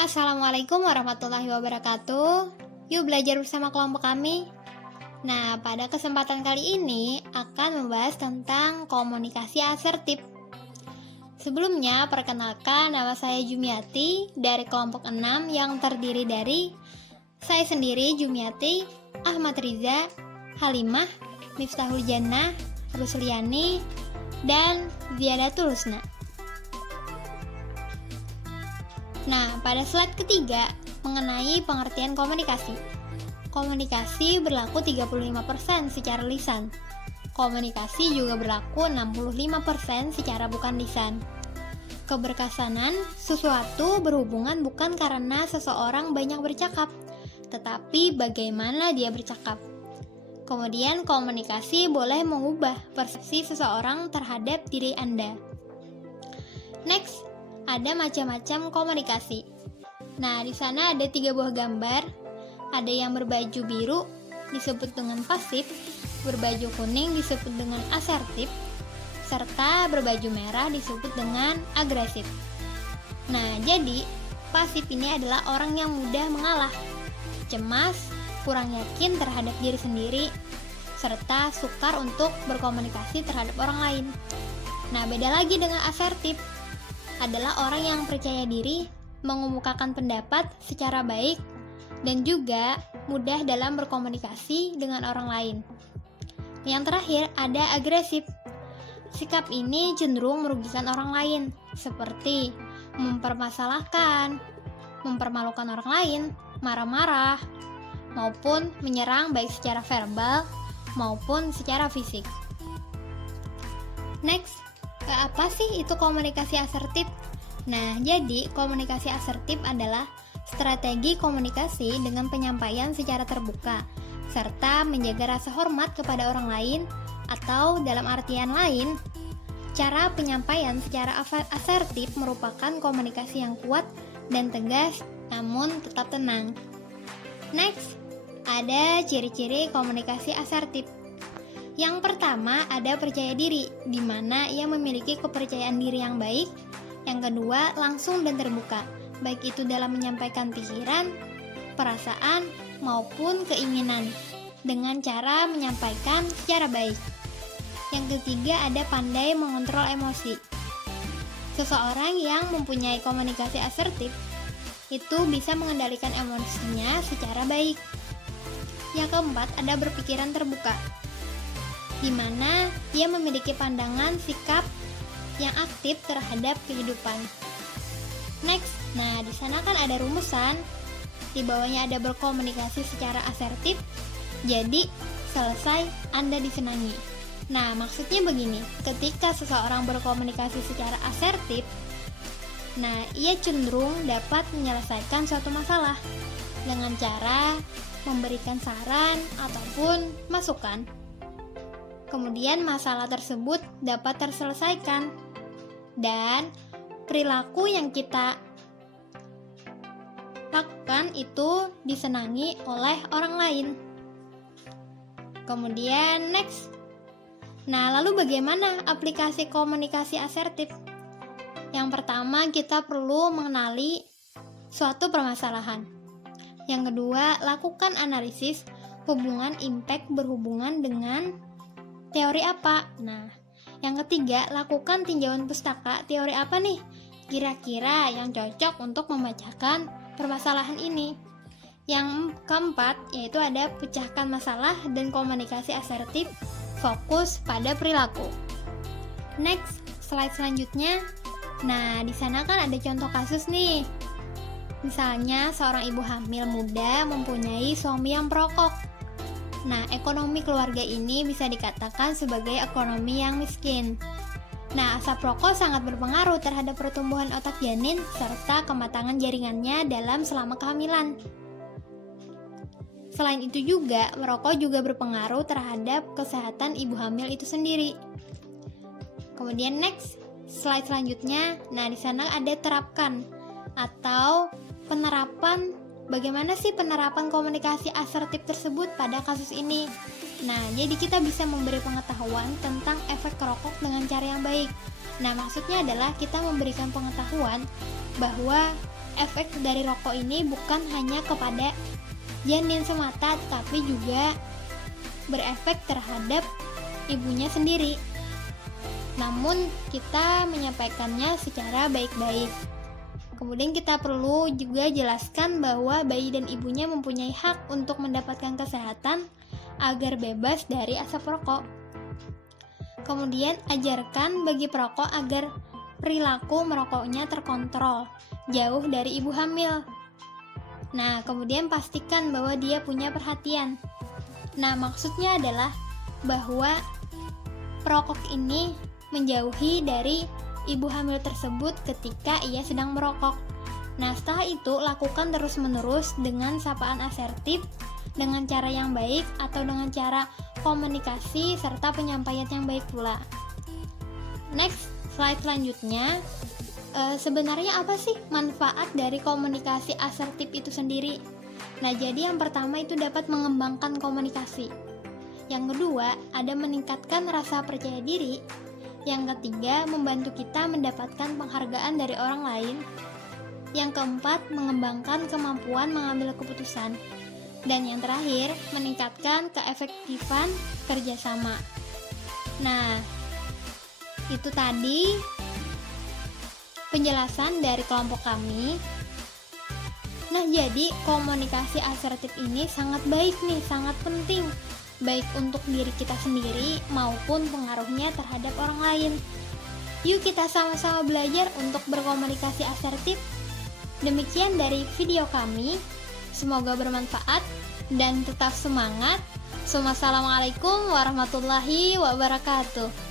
Assalamualaikum warahmatullahi wabarakatuh. Yuk belajar bersama kelompok kami. Nah, pada kesempatan kali ini akan membahas tentang komunikasi asertif. Sebelumnya, perkenalkan nama saya Jumiati dari kelompok 6 yang terdiri dari saya sendiri Jumiati, Ahmad Riza, Halimah, Miftahul Jannah, Rusliani, dan Ziyadatul Husna. Nah, pada slide ketiga mengenai pengertian komunikasi. Komunikasi berlaku 35% secara lisan. Komunikasi juga berlaku 65% secara bukan lisan. Keberkesanan sesuatu berhubungan bukan karena seseorang banyak bercakap, tetapi bagaimana dia bercakap. Kemudian komunikasi boleh mengubah persepsi seseorang terhadap diri Anda. Next, ada macam-macam komunikasi. Nah, di sana ada 3 buah gambar. Ada yang berbaju biru disebut dengan pasif, berbaju kuning disebut dengan asertif, serta berbaju merah disebut dengan agresif. Nah, jadi pasif ini adalah orang yang mudah mengalah, cemas, kurang yakin terhadap diri sendiri, serta sukar untuk berkomunikasi terhadap orang lain. Nah, beda lagi dengan asertif, adalah orang yang percaya diri, mengemukakan pendapat secara baik, dan juga mudah dalam berkomunikasi dengan orang lain. Yang terakhir ada agresif. Sikap ini cenderung merugikan orang lain, seperti mempermasalahkan, mempermalukan orang lain, marah-marah, maupun menyerang baik secara verbal maupun secara fisik. Next, apa sih itu komunikasi asertif? Nah, jadi komunikasi asertif adalah strategi komunikasi dengan penyampaian secara terbuka, serta menjaga rasa hormat kepada orang lain, atau dalam artian lain, cara penyampaian secara asertif merupakan komunikasi yang kuat dan tegas, namun tetap tenang. Next, ada ciri-ciri komunikasi asertif. Yang pertama ada percaya diri, di mana ia memiliki kepercayaan diri yang baik. Yang kedua, langsung dan terbuka, baik itu dalam menyampaikan pikiran, perasaan, maupun keinginan, dengan cara menyampaikan secara baik. Yang ketiga ada pandai mengontrol emosi. Seseorang yang mempunyai komunikasi asertif itu bisa mengendalikan emosinya secara baik. Yang keempat ada berpikiran terbuka, di mana dia memiliki pandangan sikap yang aktif terhadap kehidupan. Next, nah di sana kan ada rumusan, di bawahnya ada berkomunikasi secara asertif, jadi selesai Anda disenangi. Nah, maksudnya begini, ketika seseorang berkomunikasi secara asertif, nah ia cenderung dapat menyelesaikan suatu masalah dengan cara memberikan saran ataupun masukan. Kemudian masalah tersebut dapat terselesaikan dan perilaku yang kita lakukan itu disenangi oleh orang lain. Kemudian next. Nah, lalu bagaimana aplikasi komunikasi asertif? Yang pertama, kita perlu mengenali suatu permasalahan. Yang kedua, lakukan analisis hubungan impact berhubungan dengan teori apa? Nah, yang ketiga, lakukan tinjauan pustaka. Teori apa nih kira-kira yang cocok untuk membacakan permasalahan ini? Yang keempat, yaitu ada pecahkan masalah dan komunikasi asertif, fokus pada perilaku. Next, slide selanjutnya. Nah, di sana kan ada contoh kasus nih. Misalnya, seorang ibu hamil muda mempunyai suami yang perokok. Nah, ekonomi keluarga ini bisa dikatakan sebagai ekonomi yang miskin. Nah, asap rokok sangat berpengaruh terhadap pertumbuhan otak janin serta kematangan jaringannya dalam selama kehamilan. Selain itu juga, merokok juga berpengaruh terhadap kesehatan ibu hamil itu sendiri. Kemudian next, slide selanjutnya. Nah, di sana ada terapkan atau penerapan. Bagaimana sih penerapan komunikasi asertif tersebut pada kasus ini? Nah, jadi kita bisa memberi pengetahuan tentang efek rokok dengan cara yang baik. Nah, maksudnya adalah kita memberikan pengetahuan bahwa efek dari rokok ini bukan hanya kepada janin semata, tapi juga berefek terhadap ibunya sendiri. Namun kita menyampaikannya secara baik-baik. Kemudian kita perlu juga jelaskan bahwa bayi dan ibunya mempunyai hak untuk mendapatkan kesehatan agar bebas dari asap rokok. Kemudian ajarkan bagi perokok agar perilaku merokoknya terkontrol, jauh dari ibu hamil. Nah, kemudian pastikan bahwa dia punya perhatian. Nah, maksudnya adalah bahwa perokok ini menjauhi dari ibu hamil tersebut ketika ia sedang merokok. Nah, setelah itu lakukan terus-menerus dengan sapaan asertif, dengan cara yang baik atau dengan cara komunikasi serta penyampaian yang baik pula. Next, slide selanjutnya. Sebenarnya apa sih manfaat dari komunikasi asertif itu sendiri? Nah, jadi yang pertama itu dapat mengembangkan komunikasi. Yang kedua, ada meningkatkan rasa percaya diri. Yang ketiga, membantu kita mendapatkan penghargaan dari orang lain. Yang keempat, mengembangkan kemampuan mengambil keputusan. Dan yang terakhir, meningkatkan keefektifan kerjasama. Nah, itu tadi penjelasan dari kelompok kami. Nah, jadi komunikasi asertif ini sangat baik nih, sangat penting, baik untuk diri kita sendiri maupun pengaruhnya terhadap orang lain. Yuk kita sama-sama belajar untuk berkomunikasi asertif. Demikian dari video kami. Semoga bermanfaat dan tetap semangat. Wassalamualaikum warahmatullahi wabarakatuh.